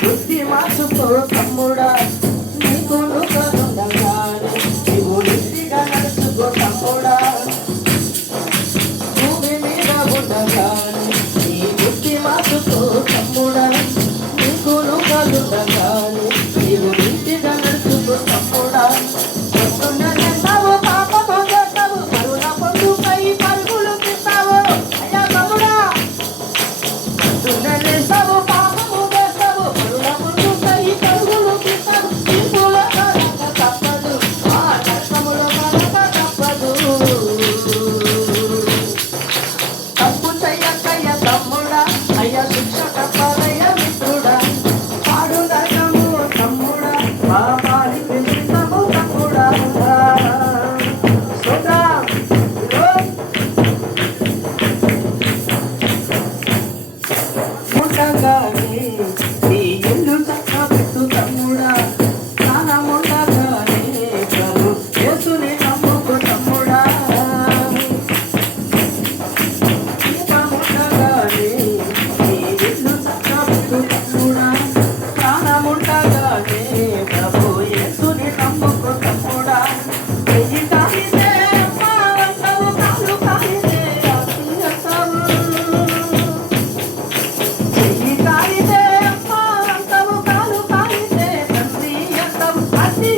బుద్ధి మార్చుకో తమ్ముడా, నీకు నువ్వుండగానే నీవు నిత్తిగా నడుచుకో తమ్ముడా. భూమి మీద ఉండగానే నీ బుద్ధి మార్చుకో తమ్ముడా, నీకు నువ్వుండగానే నీవు నిత్తిగా నడుచుకో తమ్ముడా. చేస్తావు పాపము చేస్తావు, కరుణ పొందుపై పరుగులు తీస్తావు అయ్యా తమ్ముడా. చేస్తావు నీ ఇల్లు చక్కబెట్టు తమ్ముడా, ప్రాణముండగానే ప్రభు యేసుని నమ్ముకో తమ్ముడా. దీపముండగానే నీ ఇల్లు చక్కబెట్టు తమ్ముడా, ప్రాణముండగానే ప్రభు యేసుని నమ్ముకో తమ్ముడా. చెయ్యి కాలితే అమ్మా అంటావు, కాలు కాలితే అతి అంటావు. చెయ్యి కాలితే అమ్మా అంటావు, కాలు కాలితే తండ్రి అంటావు. అతి